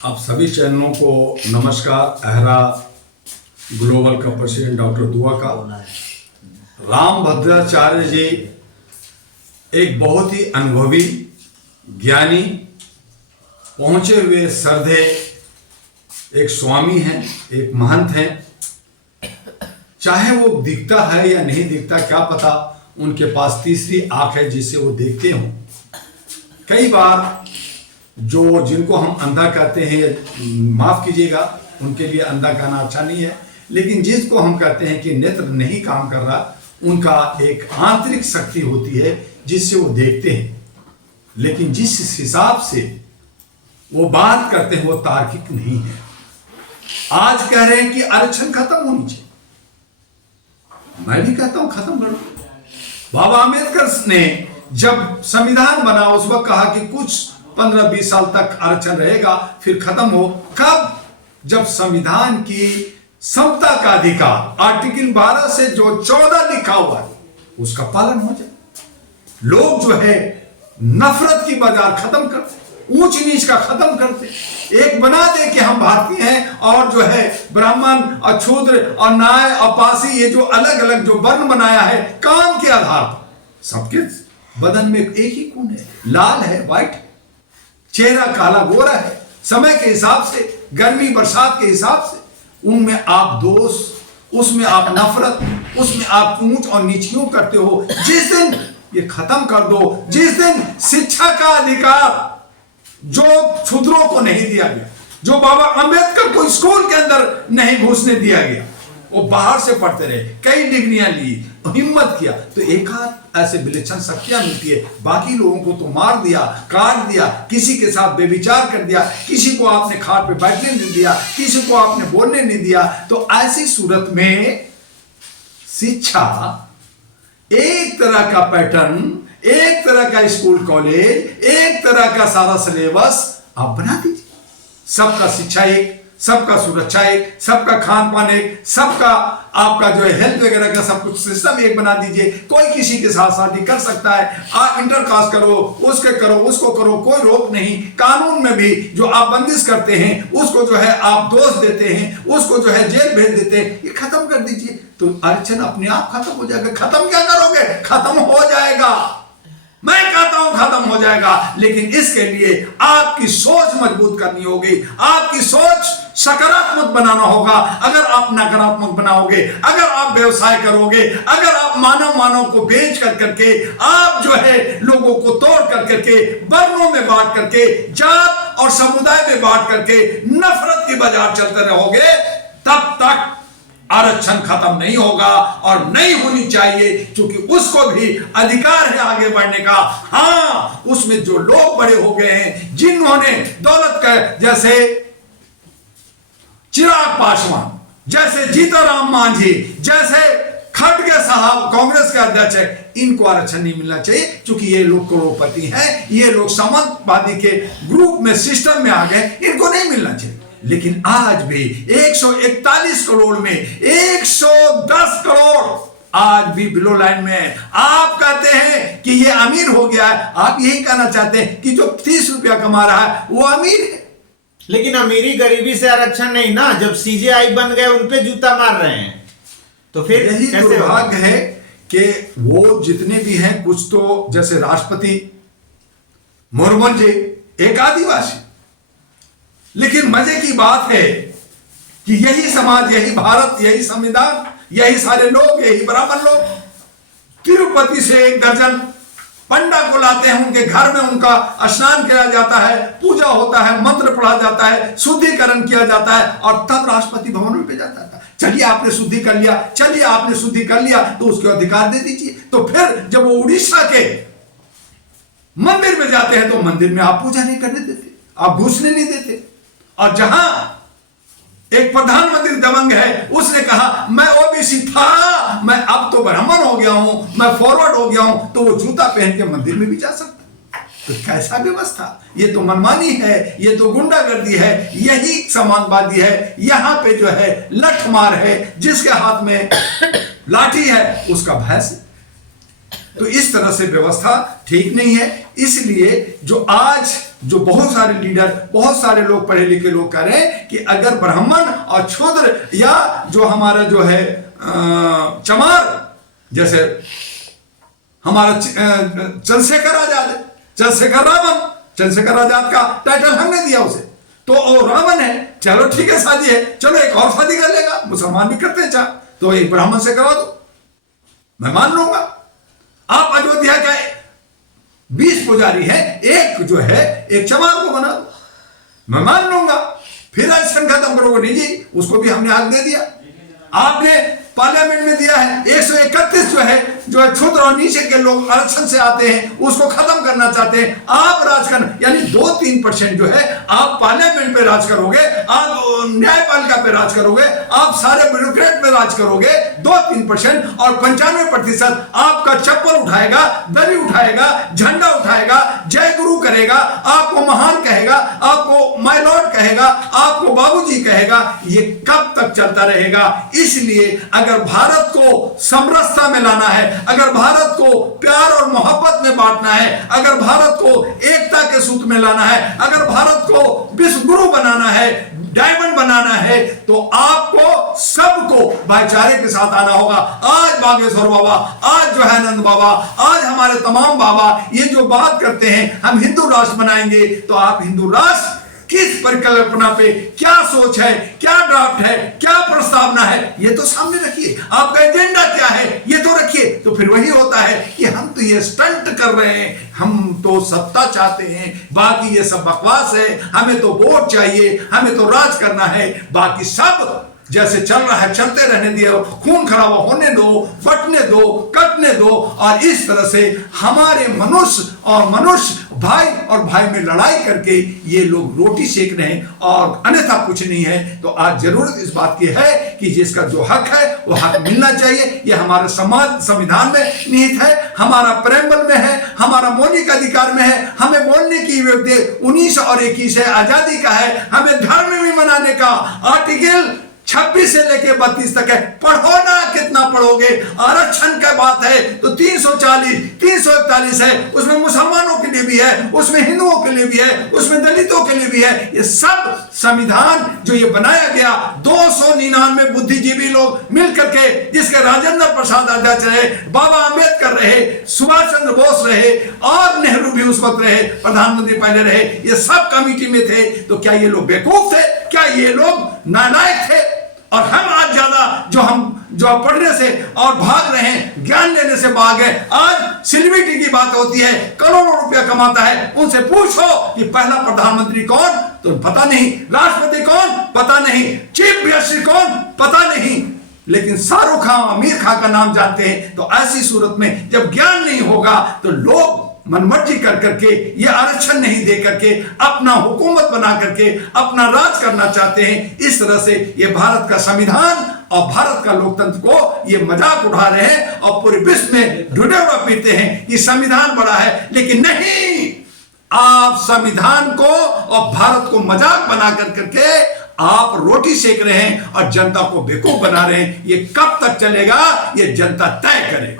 आप सभी चैनलों को नमस्कार। अहरा ग्लोबल का प्रेसिडेंट डॉक्टर दुआ का। राम भद्राचार्य जी एक बहुत ही अनुभवी, ज्ञानी, पहुंचे हुए श्रद्धे एक स्वामी हैं, एक महंत हैं। चाहे वो दिखता है या नहीं दिखता, क्या पता उनके पास तीसरी आंख है जिससे वो देखते हों। कई बार जिनको हम अंधा कहते हैं, माफ कीजिएगा, उनके लिए अंधा कहना अच्छा नहीं है, लेकिन जिसको हम कहते हैं कि नेत्र नहीं काम कर रहा, उनका एक आंतरिक शक्ति होती है जिससे वो देखते हैं, लेकिन जिस हिसाब से वो बात करते हैं वो तार्किक नहीं है। आज कह रहे हैं कि आरक्षण खत्म होनी चाहिए, मैं भी कहता हूं खत्म करो। बाबा आंबेडकर ने जब संविधान बना उस वक्त कहा कि कुछ 15-20 साल तक आरक्षण रहेगा, फिर खत्म हो। कब? जब संविधान की समता का अधिकार आर्टिकल 12 से जो 14 लिखा हुआ है उसका पालन हो जाए। लोग जो है नफरत की बाजार खत्म करते, ऊंच नीच का खत्म करते, एक बना दे कि हम भारतीय हैं और जो है ब्राह्मण और शूद्र और नाय और पासी, ये जो अलग अलग जो वर्ण बनाया है काम के आधार पर, सबके बदन में एक ही खून है, लाल है, व्हाइट है, चेहरा काला गोरा है, समय के हिसाब से, गर्मी बरसात के हिसाब से, उनमें आप दोष, उसमें आप नफरत, उसमें आप ऊंच और नीच क्यों करते हो? जिस दिन ये खत्म कर दो, जिस दिन शिक्षा का अधिकार जो शूद्रों को नहीं दिया गया, जो बाबा अंबेडकर को स्कूल के अंदर नहीं घुसने दिया गया, वो बाहर से पढ़ते रहे, कई डिग्रियां ली, हिम्मत किया, तो एक आध ऐसे विलक्षण शक्तियां मिलती है। बाकी लोगों को तो मार दिया, काट दिया, किसी के साथ बेविचार कर दिया, किसी को आपने खाट पे बैठने नहीं दिया, किसी को आपने बोलने नहीं दिया। तो ऐसी सूरत में शिक्षा एक तरह का पैटर्न, एक तरह का स्कूल कॉलेज, एक तरह का सारा सिलेबस आप बना दीजिए। सबका शिक्षा एक, सबका सुरक्षा एक, सबका खान पान एक, सबका आपका जो है हेल्थ वगैरह का सब कुछ सिस्टम एक बना दीजिए। कोई किसी के साथ शादी कर सकता है, आप इंटरकास्ट करो, उसके करो, उसको करो, कोई रोक नहीं। कानून में भी जो आप बंदिश करते हैं उसको जो है आप दोष देते हैं, उसको जो है जेल भेज देते हैं, ये खत्म कर दीजिए, तो आरक्षण अपने आप खत्म हो जाएगा। खत्म क्या करोगे? खत्म हो जाएगा, मैं कहता हूं खत्म हो जाएगा, लेकिन इसके लिए आपकी सोच मजबूत करनी होगी, आपकी सोच सकारात्मक बनाना होगा। अगर आप नकारात्मक बनाओगे, अगर आप व्यवसाय करोगे, अगर आप मानव को बेच कर करके, आप जो है लोगों को तोड़ कर करके, वर्णों में बांट करके, जात और समुदाय में बांट करके नफरत की बाजार चलते रहोगे, तब तक आरक्षण खत्म नहीं होगा और नहीं होनी चाहिए, क्योंकि उसको भी अधिकार है आगे बढ़ने का। हाँ, उसमें जो लोग बड़े हो गए हैं, जिन्होंने दौलत का, जैसे चिराग पासवान, जैसे जीतनराम मांझी, जैसे खड़गे साहब कांग्रेस के अध्यक्ष है, इनको आरक्षण नहीं मिलना चाहिए, क्योंकि ये लोग करोड़पति हैं, ये लोग सामंतवादी के ग्रुप में, सिस्टम में आ गए, इनको नहीं मिलना चाहिए। लेकिन आज भी 141 करोड़ में 110 करोड़ आज भी बिलो लाइन में है। आप कहते हैं कि ये अमीर हो गया है, आप यही कहना चाहते हैं कि जो 30 रुपया कमा रहा है वो अमीर है। लेकिन अमीरी गरीबी से आरक्षण नहीं ना, जब सीजेआई बन गए उन पे जूता मार रहे हैं, तो फिर यही दुर्भाग्य है कि वो जितने भी हैं, कुछ तो जैसे राष्ट्रपति मुर्मू जी एक आदिवासी, लेकिन मजे की बात है कि यही समाज, यही भारत, यही संविधान, यही सारे लोग, यही ब्राह्मण लोग तिरुपति से 1 दर्जन पंडा को लाते हैं, उनके घर में उनका स्नान किया जाता है, पूजा होता है, मंत्र पढ़ा जाता है, शुद्धिकरण किया जाता है, और तब राष्ट्रपति भवन में भेजा जाता है। चलिए आपने शुद्धि कर लिया, चलिए आपने शुद्धि कर लिया, तो उसके अधिकार दे दीजिए। तो फिर जब वो उड़ीसा के मंदिर में जाते हैं तो मंदिर में आप पूजा नहीं करने देते, आप घुसने नहीं देते। और जहां एक प्रधानमंत्री दबंग है, उसने कहा मैं ओबीसी था, मैं अब तो ब्राह्मण हो गया हूं, मैं फॉरवर्ड हो गया हूं, तो वो जूता पहन के मंदिर में भी जा सकता है। तो कैसा व्यवस्था? ये तो मनमानी है, ये तो गुंडागर्दी है, यही समाजवादी है। यहां पे जो है लठमार है, जिसके हाथ में लाठी है उसका भैंस। तो इस तरह से व्यवस्था ठीक नहीं है। इसलिए जो आज जो बहुत सारे लीडर, बहुत सारे लोग, पढ़े लिखे लोग कह रहे हैं कि अगर ब्राह्मण और शूद्र या जो हमारा जो है चमार, जैसे हमारा चंद्रशेखर आजाद है, चंद्रशेखर रावण, चंद्रशेखर आजाद का टाइटल हमने दिया उसे, तो वो रावण है, चलो ठीक है शादी है, चलो एक और शादी कर लेगा, मुसलमान भी करते हैं, तो एक ब्राह्मण से करा दो, मैं मान लूंगा। आप अयोध्या का 20 पुजारी है, एक जो है एक चमार को बना दो, मैं मान लूंगा। फिर राजस्थान खत्म करोगे, नहीं जी, उसको भी हमने हक दे दिया। आपने पार्लियामेंट में दिया है 131 जो है क्षुद्र और नीचे के लोग आरक्षण से आते हैं, उसको खत्म करना चाहते हैं। आप राज करना, यानी 2-3% जो है आप पार्लियामेंट पे राज करोगे, आप न्यायपालिका पे राज करोगे, आप सारे ब्यूरोक्रेट पे राज करोगे। 2-3% और 95% आपका चप्पल उठाएगा, दरी उठाएगा, झंडा उठाएगा, जय गुरु करेगा, आपको महान कहेगा, आपको माय लॉर्ड कहेगा, आपको बाबूजी कहेगा। ये कब तक चलता रहेगा? इसलिए अगर भारत को समरसता में लाना है, अगर भारत को प्यार और मोहब्बत में बांटना है, अगर भारत को एकता के सूत्र में लाना है, अगर भारत को विश्व गुरु बनाना है, डायमंड बनाना है, तो आपको सबको भाईचारे के साथ आना होगा। आज बागेश्वर बाबा, आज जो है आनंद बाबा, आज हमारे तमाम बाबा ये जो बात करते हैं हम हिंदू राष्ट्र बनाएंगे, तो आप हिंदू राष्ट्र किस परिकल्पना पे, क्या सोच है, क्या ड्राफ्ट है, क्या प्रस्तावना है, ये तो सामने रखिए। आपका एजेंडा क्या है ये तो रखिए। तो फिर वही होता है कि हम तो ये स्टंट कर रहे हैं, हम तो सत्ता चाहते हैं, बाकी ये सब बकवास है, हमें तो वोट चाहिए, हमें तो राज करना है, बाकी सब जैसे चल रहा है चलते रहने दिए, खून खराबा होने दो, बटने दो, कटने दो। और इस तरह से हमारे मनुष्य और मनुष्य, भाई और भाई में लड़ाई करके ये लोग रोटी सेक रहे हैं और अन्यथा कुछ नहीं है। तो आज जरूरत इस बात की है कि जिसका जो हक है वो हक मिलना चाहिए। ये हमारे समाज संविधान में निहित है, हमारा प्रेमबल में है, हमारा मौलिक अधिकार में है। हमें बोलने की 19 और 21 है, आजादी का है, हमें धर्म भी मनाने का। आर्टिकल 26 से लेके 32 तक है, पढ़ो ना, कितना पढ़ोगे। आरक्षण का बात है तो 340, 341 है, उसमें मुसलमानों के लिए भी है, उसमें हिंदुओं के लिए भी है, उसमें दलितों के लिए भी है। ये सब संविधान जो ये बनाया गया 299 बुद्धिजीवी लोग मिलकर के, जिसके राजेंद्र प्रसाद अध्यक्ष रहे, बाबा अंबेडकर रहे, सुभाष चंद्र बोस रहे और नेहरू भी उस वक्त रहे, प्रधानमंत्री पहले रहे, ये सब कमेटी में थे। तो क्या ये लोग बेवकूफ थे? क्या ये लोग नालायक थे? और हम आज ज्यादा जो पढ़ने से और भाग रहे हैं, ज्ञान लेने से भाग गए। आज सेलिब्रिटी की बात होती है, करोड़ों रुपया कमाता है, उनसे पूछो कि पहला प्रधानमंत्री कौन, तो पता नहीं, राष्ट्रपति कौन, पता नहीं, चीफ मिनिस्टर कौन, पता नहीं, लेकिन शाहरुख खान, आमिर खान का नाम जानते हैं। तो ऐसी सूरत में जब ज्ञान नहीं होगा तो लोग मनमर्जी कर करके, ये आरक्षण नहीं दे करके अपना हुकूमत बना करके अपना राज करना चाहते हैं। इस तरह से ये भारत का संविधान और भारत का लोकतंत्र को ये मजाक उठा रहे हैं और पूरे विश्व में ढुढेरा पीते हैं कि संविधान बड़ा है। लेकिन नहीं, आप संविधान को और भारत को मजाक बना कर करके आप रोटी सेक रहे हैं और जनता को बेवकूफ बना रहे हैं। ये कब तक चलेगा, ये जनता तय करे।